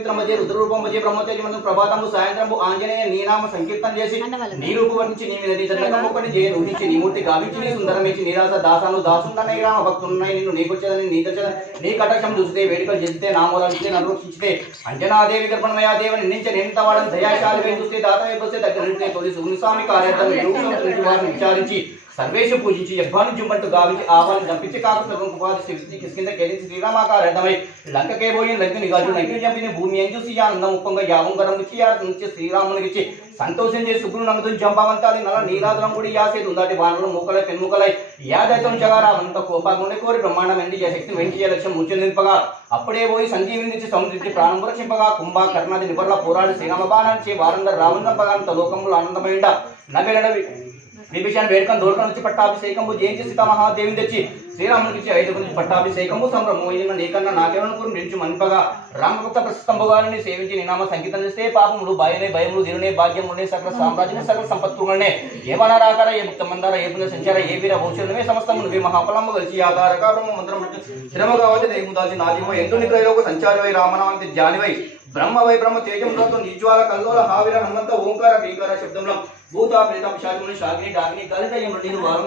పవిత్రం మధ్య రుద్రరూపం మధ్య బ్రహ్మతేజమందు ప్రభాతము సాయంత్రము ఆంజనేయ నీ నామ సంకీర్తన చేసి నీ రూపు వర్ణించి నీ మీద నీ దండకమ్మని చేయ ఊహించి నీ మూర్తి గావించి నీ సుందరమించి నీరాస దాసాను దాసుండనే రామ భక్తున్నై నిన్ను నీకొచ్చేదని నీ తెచ్చదని నీ కటాక్షం చూస్తే వేడుకలు చేస్తే నామూలాలు నరుక్షిస్తే అంజనాదేవి గర్భణమయా దేవ నిందించే నింత వాడని దయాశాలి చూస్తే దాత వైపు దగ్గర నుండి తొలి సుగుణస్వామి కార్యార్థం వారిని విచారించి సర్వేషు పూజించి యజ్ఞాన్ని జుంబంటు గావించి ఆహ్వాన్ని దంపించి కాకు సగం ఉపాధి కిష్కింద కేరించి లంకకే పోయి లంక నిగాజు లంకిని చంపిన భూమి ఏం చూసి ఆనందం ముఖంగా యావం గరం ఇచ్చి నుంచి శ్రీరామునికిచ్చి సంతోషం చేసి సుగ్రుడు నమ్మతం నల నీరాజనం కూడా యాసేది ఉందాటి వానలు మూకలై పెన్ముకలై. యాదైతం చగారావంత కోపాగుండే కోరి బ్రహ్మాండం ఎండి శక్తి వెంటి లక్ష్యం ముంచు నింపగా అప్పుడే పోయి సంజీవిని నుంచి సముద్రించి ప్రాణం రక్షింపగా కుంభ కర్ణాది నిబర్ల పోరాడి శ్రీరామ బాణాన్ని వారందరూ రావణంపగా అంత లోకములు ఆనందమైండ నగలడవి విభీషణ వేడుకను దూరకం నుంచి పట్టాభిషేకము జయించి సీతా మహాదేవిని తెచ్చి శ్రీరామునికి ఐదు గురించి పట్టాభిషేకము సంభ్రమోయిన నీకన్నా నాకేమనుకుని? నిలిచి మనిపగా రామభక్త ప్రస్తుతంబుగాని సేవించి నినామ సంగీతం చేస్తే పాపములు భయనే భయములు దీనునే భాగ్యములనే సకల సామ్రాజ్యమే సకల సంపత్తులనే. ఏ వనరాకార ఏ ముక్త మందార ఏ పుణ్య సంచార ఏ వీర భూషణమే సమస్తము నువ్వే మహాఫలము కలిసి ఆధారక బ్రహ్మ మంత్రం శ్రమ కావచ్చు దేహము దాచి నాజీవ ఎందు నిగ్రహలోక సంచారవై రామనామంతి జానివై బ్రహ్మ వై బ్రహ్మ తేజంతో నిజ్వాల కల్లోల హావిర హనుమంత ఓంకార భీకార శబ్దంలో భూత ప్రేత పిశాచములు శాగిని డాగిని కలిత నేను వారం